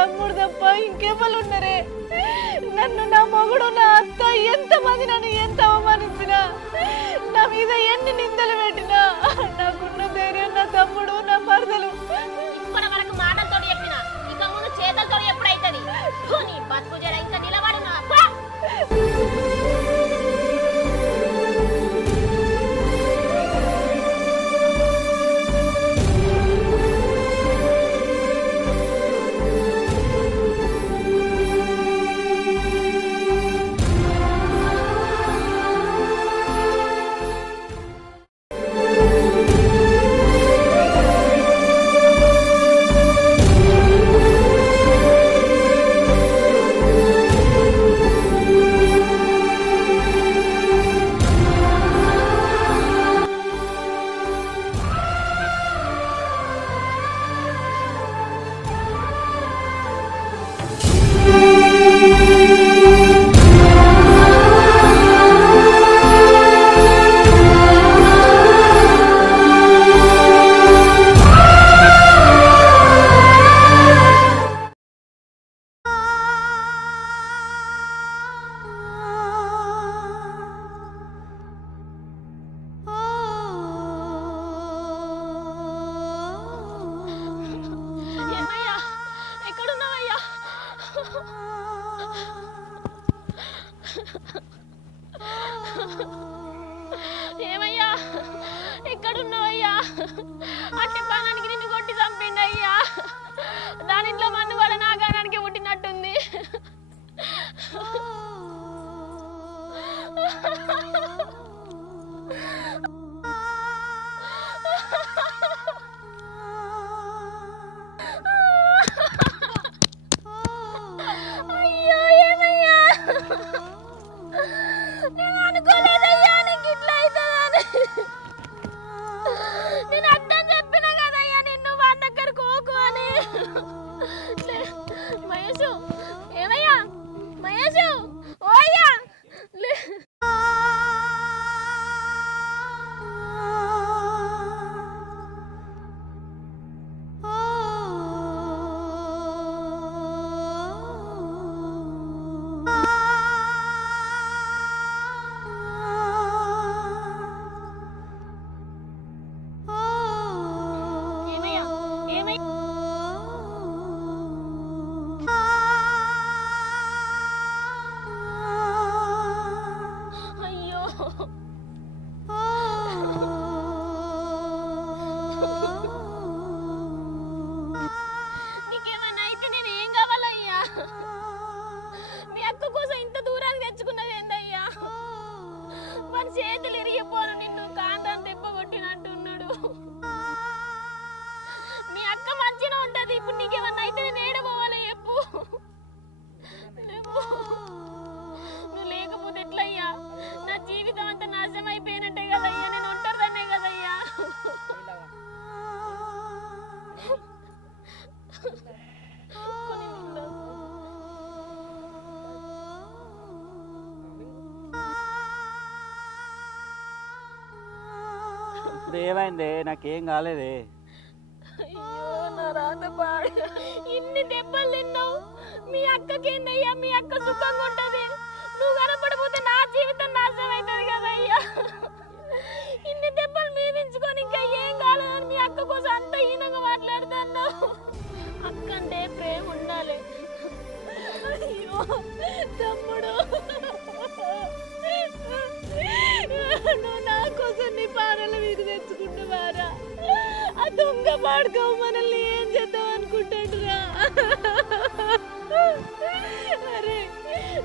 తమ్ముడు తప్ప ఇంకెవరు ఉన్నారే? నన్ను నా మొగుడు నా అత్త ఎంతమంది నన్ను ఎంత అవమానించినా, నా మీద ఎన్ని నిందలు పెట్టినా నాకున్న ధైర్యం నా తమ్ముడు నా మరదలు. ఇప్పుడు మనకు మాటలతో చెప్పిన ఇక ముందు చేతలతో ఎప్పుడైతుంది? నీ బతుకు జర ఇంకా నిలబడినా ఏమయ్యా ఎక్కడున్నావయ్యా? అట్టి పానానికి నిన్ను కొట్టి చంపిండయ్యా. దానిట్లో మన్ను కూడా నా గానానికి పుట్టినట్టుంది. అయ్యో ఏమయ్యా, నేను అనుకోలేదయ్యా నీకు ఇట్లా అవుతుందని. నేను అర్థం చెప్పిన కదయ్యా నిన్ను మా దగ్గరకు పోకు అని. మహేషు ఏమయ్యా, మహేషు ఓయ్యా నీకేమన్నా అయితే నేను ఏం కావాలయ్యా? మీ అక్క కోసం ఇంత దూరాన్ని తెచ్చుకున్నది ఏందయ్యా? మన చేతులు ఇరిగిపోను నిన్ను కాంతాన్ని తెప్పగొట్టినట్టున్నాడు. మీ అక్క మంచిగా ఉంటది. ఇప్పుడు నీకేమన్నా అయితే నేను ఏడబోవాలి చెప్పు. నువ్వు లేకపోతే ఎట్లయ్యా? నా జీవితం అంతా నాశనం అయిపోయినట్టే కదయ్యా. నేను ఒంటరిదాన్నే కదయ్యా. ఏమైంది? నాకేం కాలేదే. అయ్యో నా రాత పాడు. ఇన్ని దెబ్బలు తిన్నావు. మీ అక్కకేందయ్యా? మీ అక్క సుఖంగా ఉంటది. నువ్వు కనపడపోతే నా జీవితం నాశనం అవుతుంది కదయ్యా. ఇన్ని దెబ్బలు మీదించుకొని ఇంకా ఏం కాలేదని మీ అక్క కోసం అంత హీనంగా మాట్లాడుతున్నావు. అక్క అంటే ప్రేమ ఉండాలి. అయ్యో తమ్ముడు, నువ్వు నా కోసం నీ పానలు మీకు తెచ్చుకుంటున్నారా? ఆ దొంగ పాడుకో మనల్ని ఏం చేద్దాం అనుకుంటాడురా? అరే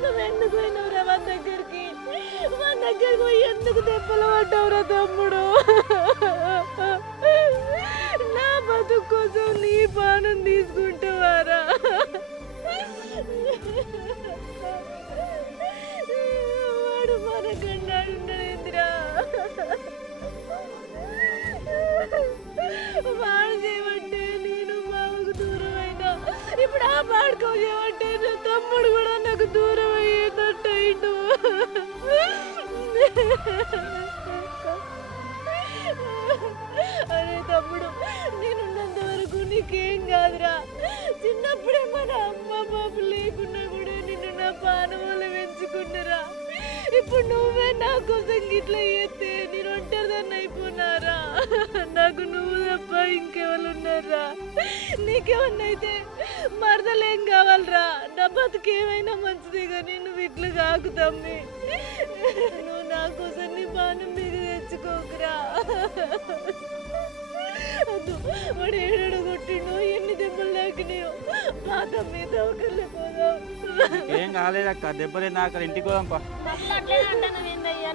నువ్వెందుకు పోయినవురా మన దగ్గరికి? మన దగ్గరికి పోయి ఎందుకు దెబ్బలు పడ్డావురా తమ్ముడు? నా బతుకు కోసం నీ పానం తీసుకుంటావారా? వాడు మన కన్నాడుండలేదురా. వాడు చేయమంటే నేను మామకు దూరం అయినా, ఇప్పుడు ఆ పాడుకో చేయమంటే నా తమ్ముడు కూడా నాకు దూరం అయ్యేటట్టు. అరే తమ్ముడు, నేనున్నంత వరకు నీకేం కాదురా. చిన్నప్పుడే మన అమ్మ బాబు లేకున్నా కూడా నిన్ను నా పానములు పెంచుకున్నారా. ఇప్పుడు నువ్వే నా కోసం గిట్లా చేస్తే నేను ఒంటరిదాన్ని అయిపోయినారా? నాకు నువ్వు తప్ప ఇంకెవరు ఉన్నారా? నీకేమన్నైతే మరదలేం కావాలరా? నా బతుకేమైనా మంచిదే కానీ నువ్వు ఇట్లా కాకు తమ్మి. నువ్వు నా కోసం నీ పానం మీద తెచ్చుకోకురా. వాడు ఏడాడు కొట్టిండు, ఎన్ని దెబ్బలు తాకినాయో. మా తమ్మి దవకర్లే పోదాం. ఏం కాలేదక్క, దెబ్బలే నాకు ఇంటికి పోదాంపా.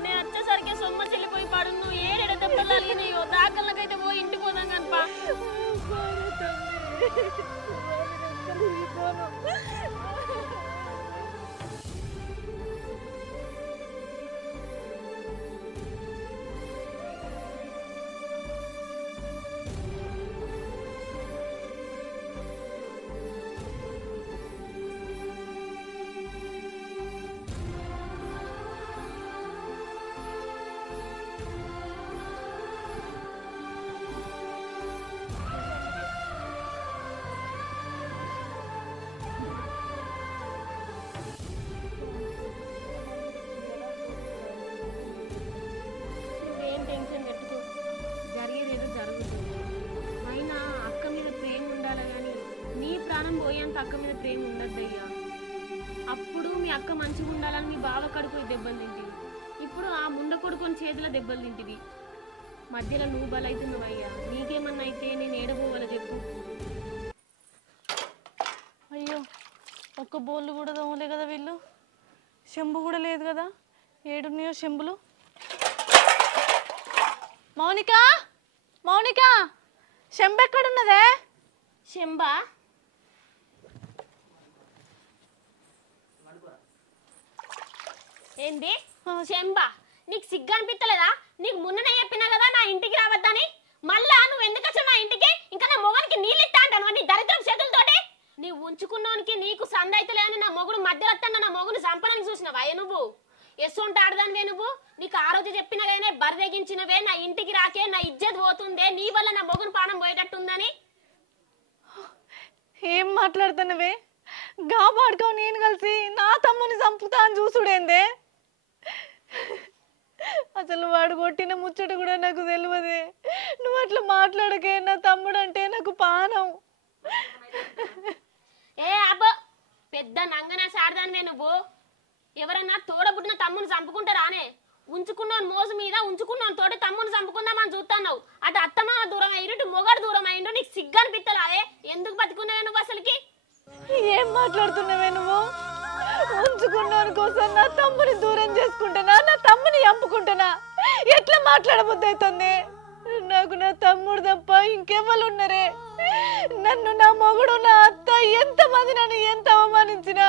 నేను వచ్చేసరికి సొమ్మ చెల్లిపోయి పడు. నువ్వు ఏడు దెబ్బలు తగిలినాయో దాకలకైతే పోయి ఇంటికి పోదాం కనపా. పోయేంత అక్క మీద ప్రేమ ఉండద్దయ్యా. అప్పుడు మీ అక్క మంచిగా ఉండాలని మీ బావ కడుపు దెబ్బలు తింటివి. ఇప్పుడు ఆ ముండ కొడుకొని చేతిలో దెబ్బలు తింటివి. మధ్యలో నువ్వు బలవుతున్నావయ్యా. నీకేమన్నా అయితే నేను ఏడబోవాల చెప్పు. అయ్యో, ఒక్క బోళ్ళు కూడా దోమలే కదా వీళ్ళు. చెంబు కూడా లేదు కదా. ఏడున్నాయో చెంబులు. మౌనిక, మౌనిక, చెంబు ఎక్కడున్నదే? చెంబా? ఏంది చెంబా? నీకు సిగ్గు అనిపిస్తలేదా? నీకు మున్ననే చెప్పినా కదా నా ఇంటికి రావద్దని. మళ్ళా నువ్వు ఎందుకు వచ్చావు నా ఇంటికి? ఇంకా నా మొగనికి నీళ్ళు ఇస్తా అంటాను నీ దరిద్రం చేతులతోటి. నీవు ఉంచుకున్నోనికి నీకు సంద అయితే లేదని నా మొగుడు మధ్యలో వస్తాను. నా మొగుడు చంపనని చూసినవా నువ్వు? ఎస్సుంటే ఆడదానివే నువ్వు. నీకు ఆ రోజు చెప్పిన కదనే బరిదెగించినవే నా ఇంటికి రాకే నా ఇజ్జత్ పోతుందే, నీ వల్ల నా మొగుడు పానం పోయేటట్టుందని. ఏం మాట్లాడుతున్నవే? గాబాడుకో నేను కలిసి నా తమ్ముని చంపుతా అని చూసుడేందే? అసలు వాడు కొట్టిన ముచ్చట కూడా నాకు తెలియదే. నువ్వు అట్లా మాట్లాడకే. నా తమ్ముడు అంటే నాకు పానం. ఏ అబ్బో, పెద్ద నంగనా సారదానివే నువ్వు. ఎవరన్నా తోడబుట్టిన తమ్ముని చంపుకుంటారానే? ఉంచుకున్నాను మోజు మీద ఉంచుకున్నాను తోటి తమ్ముని చంపుకుందామని చూస్తున్నావు. అటు అత్తమ్మ దూరం అయ్యిండు, ఇటు మొగడు దూరం అయ్యిండు. నీకు సిగ్గు అనిపిస్తలాదే? ఎందుకు బతుకున్నావే నువ్వు అసలుకి? ఏం మాట్లాడుతున్నావే నువ్వు? ఉంచుకున్నాను కోసం నా తమ్ముని దూరం చేసుకుంటున్నా, నా తమ్ముని చంపుకుంటున్నా. ఎట్లా మాట్లాడబుద్ధి అవుతుంది? నాకు నా తమ్ముడు తప్ప ఇంకెవ్వరు ఉన్నారే? నన్ను నా మొగుడు నా అత్త ఎంతమంది నన్ను ఎంత అవమానించినా,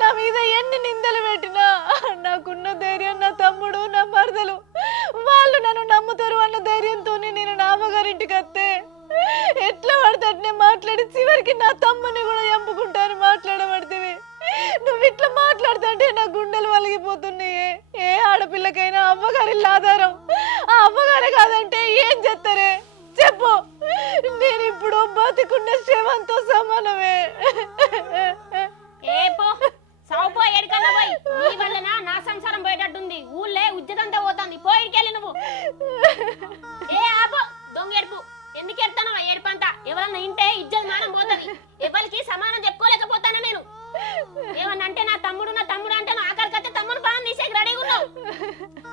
నా మీద ఎన్ని నిందలు పెట్టినా, నాకున్న ధైర్యం నా తమ్ముడు నా మరదలు వాళ్ళు నన్ను నమ్ముతారు అన్న ధైర్యంతో నేను నా అమ్మగారింటికి వస్తే ఎట్లా పడతానే మాట్లాడి చివరికి నా తమ్ముని కూడా చంపుకుంటాను మాట్లాడబడితే. నువ్వు ఇట్లా మాట్లాడుతుంటే నా గుండెలు వలిగిపోతున్నాయి. ఏ ఆడపిల్లకైనా అమ్మగారి ఆధారం. ఆ అమ్మగారే కాదంటే ఏం చేస్తారే చెప్పు? నేను ఇప్పుడు బతికున్న శవంతో సమానమే. సావుపో ఎడికన్నా పోయి. నీ వల్లనా నా సంసారం పోయేటట్టుంది. ఊళ్ళే ఉజ్జతంతా పోతుంది. పోయిడికెళ్ళి నువ్వు. ఏ ఆపో దొంగ ఏడుపు. ఎందుకు ఎడతాను ఏడుపంతా? ఎవరన్నా ఇంటే ఇజ్జత్ మానం పోతుంది. ఎవరికి సమానం చెప్పుకోలేకపోతాను నేను. ఏమన్నంటే నా తమ్ముడు అంటే ఆఖరికైతే తమ్ముడు పానం తీసేకి రెడీగా ఉన్నావు.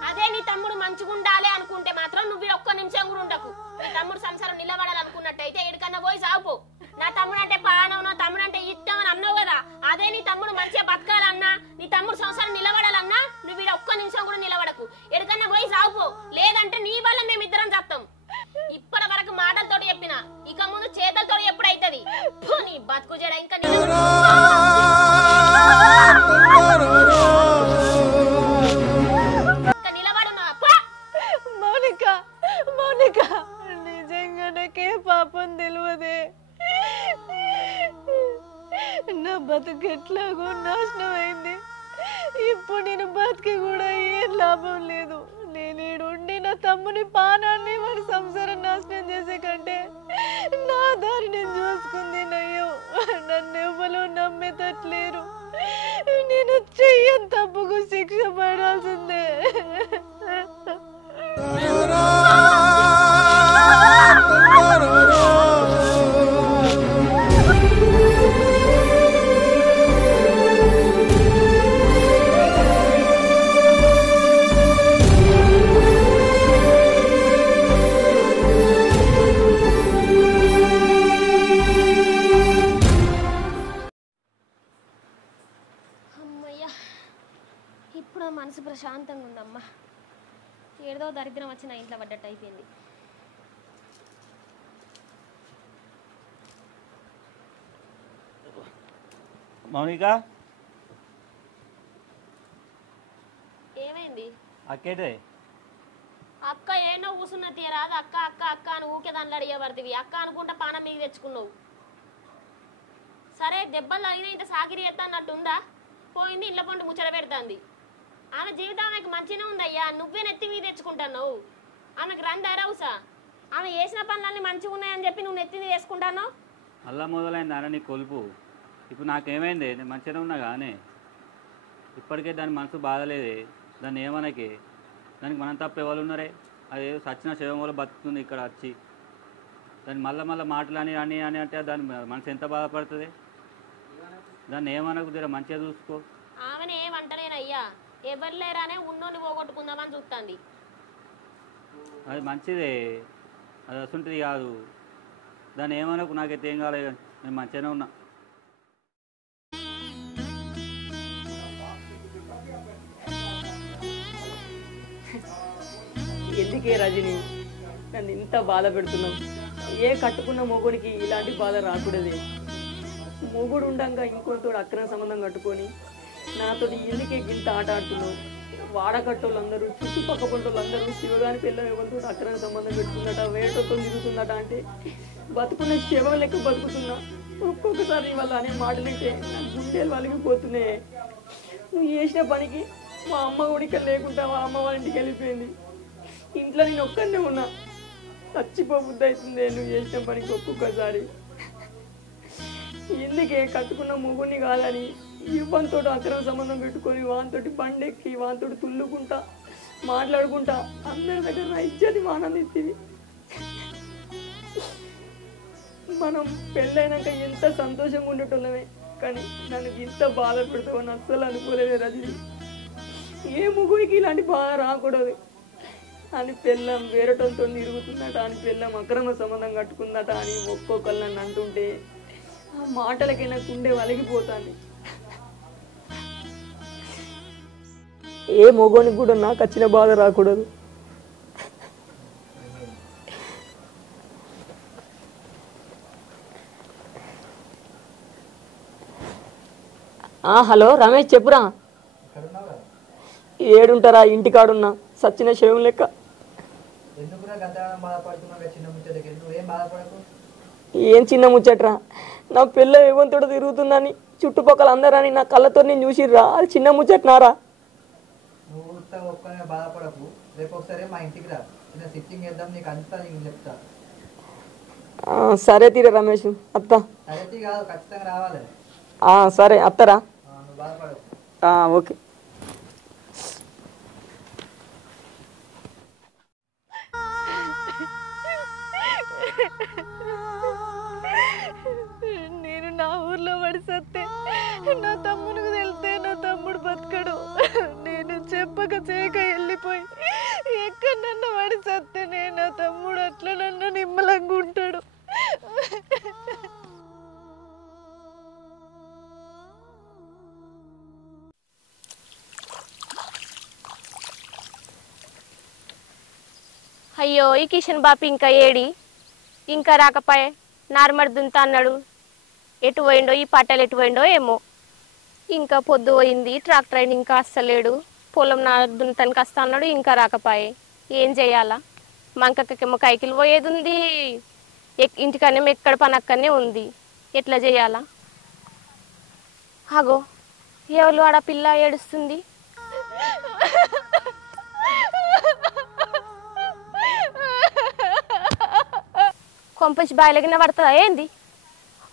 అదే నీ తమ్ముడు మంచిగా ఉండాలి అనుకుంటే మాత్రం నువ్వు ఒక్క నిమిషం కూడా ఉండకు. నీ తమ్ముడు సంసారం నిలబడాలనుకున్నట్టయితే ఎడికన్నా పోయి సావుపో. నా తమ్ముడు అంటే పానం, నా తమ్ముడు అంటే ఇష్టం అని అన్నావు కదా. అదే నీ తమ్ముడు మంచిగా బతకాలన్నా, నీ తమ్ముడు సంసారం నిలబడాలన్నా నువ్వు ఒక్క నిమిషం కూడా నిలబడకు. ఎడికన్నా పోయి సావుపో. లేదంటే నీ వల్ల మేమిద్దరం చేస్తాం. ఇప్పటి వరకు మాటలతో చెప్పిన, ఇక ముందు చేతలతో ఎప్పుడైతుంది? నీ బతుకు జడ ఇంకా నిలబడు. మౌనిక, మౌనిక, నిజంగా నాకే పాపం తెలియదే. నా బతుకు ఎట్లాగో నాశనం అయింది. ఇప్పుడు నేను బతికి కూడా ఏం లాభం లేదు. నేను ఉండి నా తమ్ముని పానాన్ని వాడి సంసారం నాశనం చేసే కంటే నా దారి నేను చూసుకుంది నయ్యో. మనసు ప్రశాంతంగా ఉందమ్మా. ఏదో దరిద్రం వచ్చి నా ఇంట్లో పడ్డట్టు అయిపోయింది. మౌనిక ఏమైంది? అక్కేటే అక్క ఏనో కూసున్నా తీరాదు. అక్క అక్క అక్క అని ఊకే దాంట్లో అడిగేవాడివి. అక్క అనుకుంటా పానం మీద తెచ్చుకున్నావు. సరే దెబ్బలు తగిన ఇంత సాకిరి ఎత్తా అన్నట్టుందా? పోయింది ఇళ్ళ పండు ముచ్చట పెడుతుంది. ఆమె జీవితం ఆమెకు మంచిగా ఉందయ్యా. నువ్వే నెత్తి మీద తెచ్చుకుంటున్నావు. ఆమెకు రండి అరవుసా. ఆమె చేసిన పనులన్నీ మంచిగా ఉన్నాయని చెప్పి నువ్వు నెత్తి మీద వేసుకుంటాను. మళ్ళా మొదలైంది అన్న నీ కొలుపు. ఇప్పుడు నాకేమైంది? నేను మంచిగానే ఉన్నా కానీ ఇప్పటికే దాని మనసు బాధలేదే. దాన్ని ఏమనకే. దానికి మనం తప్ప ఎవరు ఉన్నారే? అది సచిన శవం వల్ల బతుకుతుంది ఇక్కడ వచ్చి. దాన్ని మళ్ళీ మాటలు అని అని అని అంటే దాని మనసు ఎంత బాధపడుతుంది? దాన్ని ఏమనకు, జర మంచిగా చూసుకో. ఆమెను ఏమంటలేనయ్యా. ఎవరు లేరానే ఉన్నోని పోగొట్టుకుందామని చూస్తుంది. అది మంచిదే, అది అసంటిది కాదు. దాన్ని ఏమనకు, నాకైతే ఏం కాలేదు. నేను మంచిగానే ఉన్నా. ఎందుకే రజని నన్ను ఇంత బాధ పెడుతున్నావు? ఏ కట్టుకున్న మొగుడికి ఇలాంటి బాధ రాకూడదే. మొగుడు ఉండంగా ఇంకొంతోడు అక్రమ సంబంధం కట్టుకొని నాతో ఎందుకే గింత ఆట ఆడుతున్నావు? వాడకట్టోళ్ళందరూ చుట్టుపక్క పంటోళ్ళందరూ శివగాని పిల్లలు ఎవరితో అక్రమ సంబంధం పెట్టుకుందట, వేటతో తిరుగుతుందట అంటే బతుకున్న శవం లెక్క బతుకుతున్నా. ఒక్కొక్కసారి వాళ్ళ అనే మాటలంటే నా గుండెలు వలిగిపోతున్నాయి. నువ్వు చేసిన పనికి మా అమ్మ కూడా ఇక్కడ లేకుండా మా అమ్మ వాళ్ళ ఇంటికి వెళ్ళిపోయింది. ఇంట్లో నేను ఒక్కనే ఉన్నా. చచ్చిపోబుద్ధి అవుతుంది నువ్వు చేసిన పనికి ఒక్కొక్కసారి. ఎందుకే కట్టుకున్న మొగుడిని కాదని ఇవ్వంతో అక్రమ సంబంధం పెట్టుకొని వానితోటి బండెక్కి వానితోటి తుల్లుకుంటా మాట్లాడుకుంటా అందరి దగ్గర నా ఇజ్జతి ఆనందిస్తుంది. మనం పెళ్ళైనాక ఎంత సంతోషంగా ఉండేటోళ్ళమే, కానీ నన్ను ఇంత బాధ పెడతావని అస్సలు అనుకోలేదు రజని. ఏ ముగ్గురికి ఇలాంటి బాధ రాకూడదు అని పిల్లం వేరటంతో తిరుగుతుందట అని పిల్లం అక్రమ సంబంధం కట్టుకుందట అని ఒక్కొక్కరు నన్ను అంటుంటే ఆ మాటలకి నాకు ఉండే వలిగిపోతాను. ఏ మొగోనికి కూడా నాకు వచ్చిన బాధ రాకూడదు. హలో రమేష్, చెప్పురా. ఏడుంటారా? ఇంటికాడున్నా సచ్చిన శవం లెక్క. ఏం చిన్న ముచ్చట్రా? నా పిల్ల ఏవంతోడు తిరుగుతుందని చుట్టుపక్కల అందరని నా కళ్ళతో నేను చూసిర్రా. అది చిన్న ముచ్చట్నారా? సరే తీరా రమేష్, అత్త. సరే అత్తరా. ఓకే. నేను నా ఊర్లో పడిసత్తే నా తమ్మునికి వెళ్తే నా తమ్ముడు బతకడు. నేను చెప్పక చేయక వెళ్ళిపోయి ఎక్కడ నన్ను పడిసత్తే నా తమ్ముడు అట్లా నన్ను నిమ్మలంగా ఉంటాడు. అయ్యో ఈ కిషన్ బాపి ఇంకా ఏడి? ఇంకా రాకపోయే. నార్మల్ దుంత అన్నాడు. ఎటు పోయిండో ఈ పట్టలు, ఎటు పోయిండో ఏమో. ఇంకా పొద్దు పోయింది, ట్రాక్టర్ అయిన ఇంకా వస్తలేడు. పొలం దుంతానికి వస్తా అన్నాడు, ఇంకా రాకపోయే. ఏం చేయాలా? మంకకేమో కైకిలు పోయేది ఉంది, ఇంటికనే ఎక్కడ పని అక్కడనే ఉంది. ఎట్లా చేయాలా? ఆగో ఎవరు ఆడ పిల్ల ఏడుస్తుంది. కొంపచి బాయలగిన పడుతుందా ఏంది?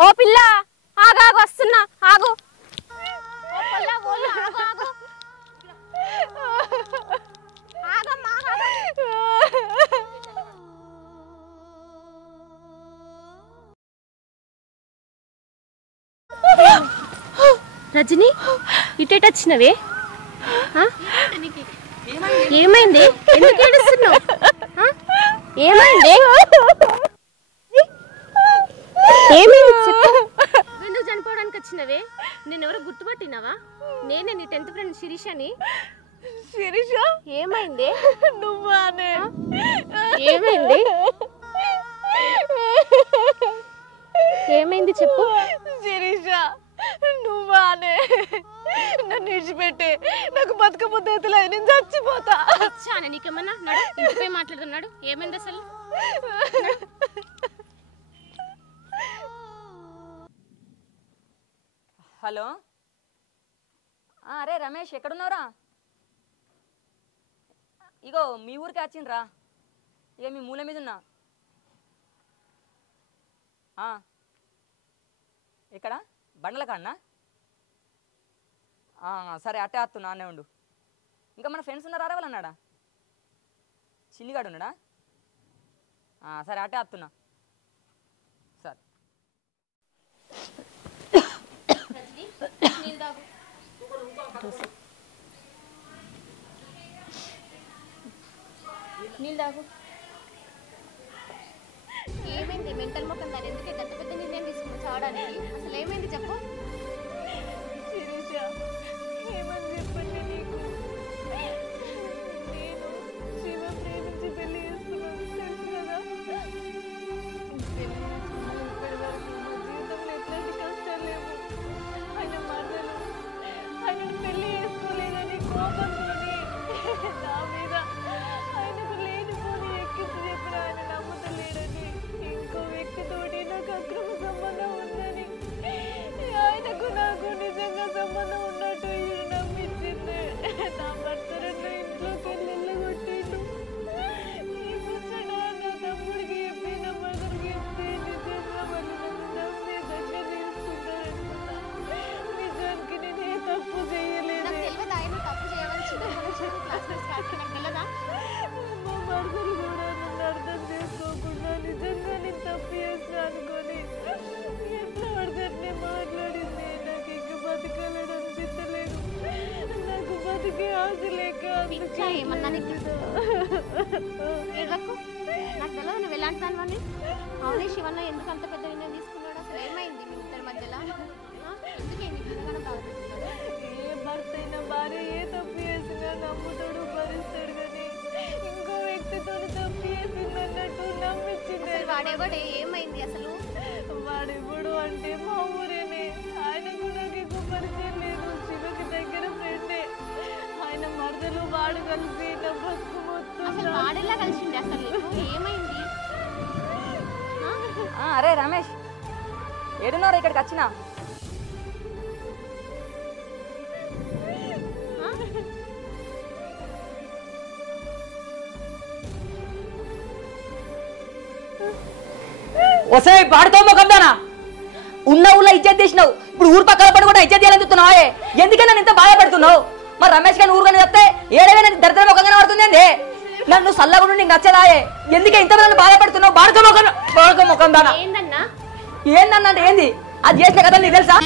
ఓ పిల్ల ఆగాగు, వస్తున్నా, ఆగు. రజని ఇటేట వచ్చినవే? ఏమైంది? ఎందుకు ఏడుస్తున్నావు? ఏమైంది? ఏమైంది చెప్పు. ఎందుకు చనిపోవడానికి వచ్చినవే? నేను ఎవరో గుర్తుపట్టినావా? నేనే నీ 10th ఫ్రెండ్ శిరీషని. శిరీష ఏమైంది? నువ్వానే ఏమైంది? ఏమైంది చెప్పు. శిరీష నువ్వానే నన్ను విడిచిపెట్టే నాకు బతకబుద్ధి అవుతలే నేను చచ్చిపోతా. చానే నీకేమన్నా నడు ఇంటిపై మాట్లాడుతున్నాడు. ఏమైంది అసలు? హలో అరే రమేష్ ఎక్కడున్నావురా? ఇగో మీ ఊరికి వచ్చిండ్రా. ఇక మీ మూల మీద ఉన్నా. ఎక్కడ బండల కాడనా? సరే అట్టే వస్తున్నా అనే ఉండు. ఇంకా మన ఫ్రెండ్స్ ఉన్నారా? అరవాలన్నాడా? చిన్నిగాడు ఉన్నాడా? సరే అట్టే వస్తున్నా. సరే నీళ్ళు తాగు. ఏమైంది? మెంటల్ మొక్కం దాని ఎందుకే గంట పెద్ద నిర్ణయం తీసుకుని చావడానికి? అసలు ఏమైంది చెప్పు. శిరీష ఏమని చెప్పండి నీకు? నేను శివ ప్రేమించి పెళ్లి చేసుకున్నాను తెలుసు కదా. పెళ్లి ఇప్పటి వరకు మా జీవితంలో ఎట్లాంటి కష్టాలు లేవు. ఆయన మరదలు ఆయనను పెళ్లి చేసుకోలేదని కోపంతో నా మీద ఆయనకు లేనిపోని ఎక్కించి చెప్పిన ఆయన నమ్ముతలేడని, ఇంకో వ్యక్తితోటి నాకు అక్రమ సంబంధం ఉందని, ఆయనకు నాకు నిజంగా సంబంధం ఉన్నట్టు ఈయన నమ్మించింది. నా భర్త రెండు ఇంట్లోకి వెళ్ళగొట్టిండు. ఈ ముచ్చట నా తమ్ముడికి చెప్పి నా మదర్కి చెప్తే నిజంగా వాళ్ళు నన్ను నమ్మి దగ్గర తీసుకుంటారనుకున్నా. నిజానికి నేను ఏ తప్పు చేయలేదు. మా మరదలు కూడా నన్ను అర్థం చేసుకోకుండా నిజంగా నేను తప్పు చేసిన అనుకొని ఎట్లా పడితే మాట్లాడింది. నాకు ఇంక బతకాలని అనిపించలేదు. నాకు బతికే ఆశ లేక ఏమన్నా నాకు తెలియదు నువ్వు ఎలాంటి దానివని. అవునే శివన్న ఎందుకు అంత పెద్ద నిర్ణయం తీసుకున్నాడు? అసలు ఏమైంది మీ ఇద్దరి మధ్యలో? ఎందుకేంది ఏ భర్త అయినా భార్య ఏ తప్పు చేసినా నమ్ముతాడు, భరిస్తాడు. కానీ ఇంకో వ్యక్తితో తప్పు చేసిందన్నట్టు నమ్మించింది. వాడేవాడు? ఏమైంది అసలు? వాడెవడు అంటే మా ఊరేనే. ఆయనకు నాకు ఎక్కువ పరిచయం లేదు. శివకి దగ్గర ఫ్రెండే. ఆయన మరదలు వాడు కలిసి నా బతుకు మొత్తం. అసలు వాడెలా కలిసింది? అసలు ఏమైంది? అరే రమేష్ ఏడున్నారు? ఇక్కడికి వచ్చినా. వసే పాడుతో మొక్కదానా ఉన్న ఊళ్ళో ఇజ్జత్ తీసినావు. ఇప్పుడు ఊరు పక్కన పడి కూడా ఇజ్జత్ తీయాలని చూస్తున్నావే. ఎందుకే నన్ను ఇంత బాధపడుతున్నావు? మరి రమేష్ గారిని ఊరుగానే చెప్తే ఏడవే నన్ను దరిద్ర మొక్కగానే పడుతుంది అండి. నన్ను సల్లగుండు నీకు నచ్చదాయే. ఎందుకే ఇంత నన్ను బాధపడుతున్నావు? బాడుకో మొక్కం దానా ఏందన్నా అంటే ఏంది? అది చేసిన కథ నీకు తెలుసా?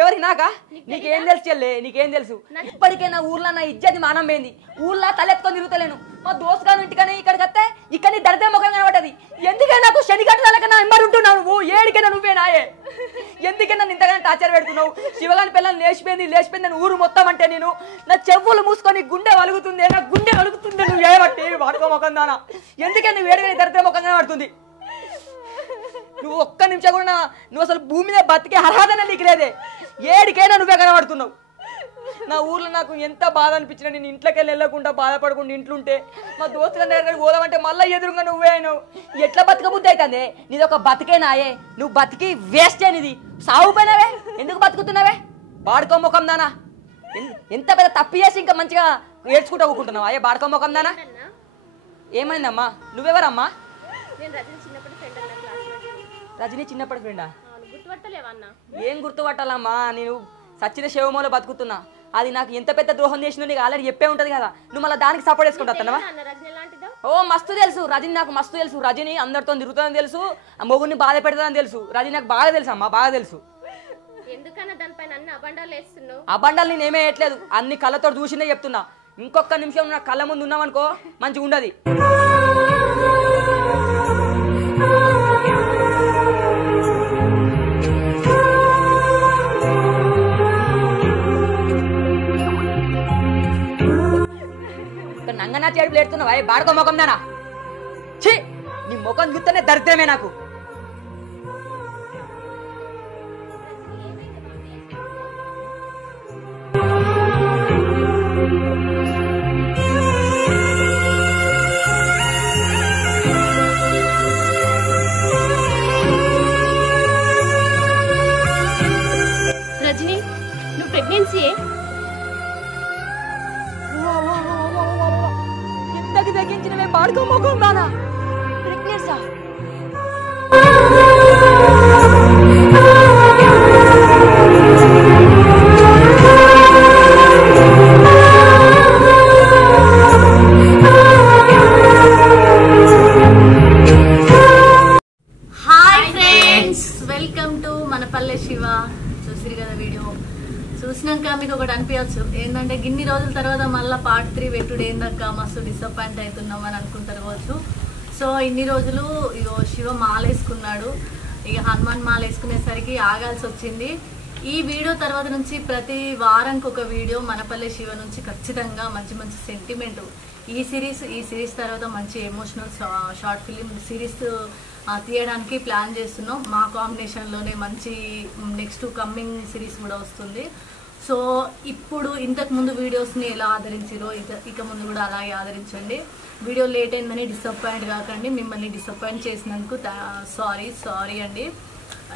ఎవరికి నాకా? నీకేం తెలుసు చెల్లే? నీకేం తెలుసు? ఇప్పటికే నా ఊర్లో నా ఇజ్జతి మానం పోయింది. ఊర్లో తలెత్తుకొని తిరుగుతలేను. మా దోస్తు గాను ఇంటికని ఇక్కడికి వస్తే ఇక్కడ నీ దరిద్ర ముఖం కనబడ్డది. ఎందుకే నాకు శనిగట్టుదలకన్నా ఎంబడి ఉంటున్నావు నువ్వు? ఏడికైనా నువ్వే నాయే. ఎందుకే నన్ను ఇంతగానే టార్చర్ పెడుతున్నావు? శివగాని పిల్లలు లేచిపోయింది అని ఊరు మొత్తం అంటే నేను నా చెవులు మూసుకొని గుండె వలుగుతుంది. నా గుండె వలుగుతుంది. నువ్వు ఏబట్టి వాడుకో ముఖం దానా? ఎందుకే నువ్వు ఏడికని దరిద్ర ముఖం కనబడుతుంది? నువ్వు ఒక్క నిమిషం కూడా నువ్వు అసలు భూమి మీద బతికే అర్హతనే నీకు లేదే. ఏడికైనా నువ్వే కనబడుతున్నావు. నా ఊర్లో నాకు ఎంత బాధ అనిపించినా నేను ఇంట్లోకి వెళ్ళకుండా బాధపడకుండా ఇంట్లుంటే మా దోస్తు గారి దగ్గరికి పోదామంటే మళ్ళీ ఎదురుగా నువ్వే అయినావు. ఎట్లా బతకబుద్ధి అవుతుంది? నీది ఒక బతికేనాయే. నువ్వు బతికి వేస్ట్ అనేది సాగుపోయినావే. ఎందుకు బతుకుతున్నావే? బాడుకో ముఖం దానా? ఎంత పెద్ద తప్పు చేసి ఇంకా మంచిగా ఏడ్చుకుంటూ ఊకుంటున్నావు అయ్యే బాడుకో ముఖం దానా? ఏమైందమ్మా? నువ్వెవరమ్మా? రజనీ చిన్నప్పటి ఫ్రెండా? ఏం గుర్తుపట్టాలమ్మా? నేను సచ్చిన శివమూల బతుకుతున్నా. అది నాకు ఎంత పెద్ద ద్రోహం చేసిందో నీకు ఆల్రెడీ చెప్పే ఉంటది కదా. నువ్వు మళ్ళీ దానికి సపోర్ట్ చేసుకుంటావా? ఓ మస్తు తెలుసు రజనీ. నాకు మస్తు తెలుసు. రజనీ అందరితో తిరుగుతుందని తెలుసు. ఆ మొగుడిని బాధ పెడతాదని తెలుసు. రజనీ నాకు బాగా తెలుసు అమ్మా, బాగా తెలుసు. ఎందుకన్నా దానిపైన అన్ని అబండాలు వేస్తున్నావు? ఆ బండాలు నేనేమే వేయట్లేదు, అన్ని కళ్ళతో చూసిందే చెప్తున్నా. ఇంకొక నిమిషం నా కళ్ళ ముందు ఉన్నామనుకో మంచిగా ఉండదు. నంగనా చేడుపులు ఎడుతున్నావా? బాడుకో ముఖం దానా, ఛీ నీ ముఖం చూస్తేనే దరిద్రమే నాకు. రజని, నువ్వు ప్రెగ్నెన్సీయే? ఇంతకి తగ్గించినవే బాడుకో ముఖం దానా, ప్రెగ్నెన్సా? Welcome to మనపల్లె Shiva. చూసిరు కదా వీడియో, చూసినాక మీకు ఒకటి అనిపించచ్చు ఏంటంటే గిన్ని రోజుల తర్వాత మళ్ళీ పార్ట్ 3 పెట్టుడు ఏందక్క మస్తు డిసప్పాయింట్ అవుతున్నాం అని అనుకుంటారు కావచ్చు. సో ఇన్ని రోజులు ఇగో శివ మాల వేసుకున్నాడు, ఇక హనుమాన్ మాల వేసుకునేసరికి ఆగాల్సి వచ్చింది. ఈ వీడియో తర్వాత నుంచి ప్రతి వారానికి ఒక వీడియో మనపల్లె శివ నుంచి ఖచ్చితంగా మంచి మంచి సెంటిమెంట్. ఈ సిరీస్ తర్వాత మంచి ఎమోషనల్ షార్ట్ ఫిలిం సిరీస్ తీయడానికి ప్లాన్ చేస్తున్నాం. మా కాంబినేషన్లోనే మంచి నెక్స్ట్ కమ్మింగ్ సిరీస్ కూడా వస్తుంది. సో ఇప్పుడు ఇంతకు ముందు వీడియోస్ని ఎలా ఆదరించారో ఇక ముందు కూడా అలాగే ఆదరించండి. వీడియో లేట్ అయిందని డిసప్పాయింట్ కాకండి. మిమ్మల్ని డిసప్పాయింట్ చేసినందుకు సారీ అండి.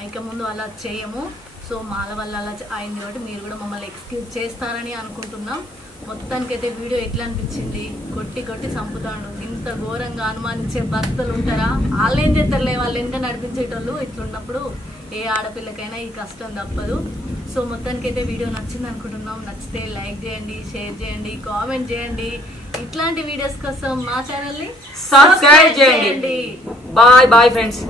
ఇక ముందు అలా చేయము. సో మాల వల్ల అలా అయింది కాబట్టి మీరు కూడా మమ్మల్ని ఎక్స్క్యూజ్ చేస్తారని అనుకుంటున్నాం. మొత్తానికైతే వీడియో ఎట్లా అనిపించింది? కొట్టి చంపుతాడు. ఇంత ఘోరంగా అనుమానించే భర్తలు ఉంటారా? వాళ్ళు ఏం చేస్తారులే, వాళ్ళు ఎంత నడిపించేటోళ్ళు. ఇట్లున్నప్పుడు ఏ ఆడపిల్లకైనా ఈ కష్టం తప్పదు. సో మొత్తానికైతే వీడియో నచ్చింది అనుకుంటున్నాం. నచ్చితే లైక్ చేయండి, షేర్ చేయండి, కామెంట్ చేయండి. ఇట్లాంటి వీడియోస్ కోసం మా ఛానల్ని సబ్స్క్రైబ్ చేయండి. Bye friends.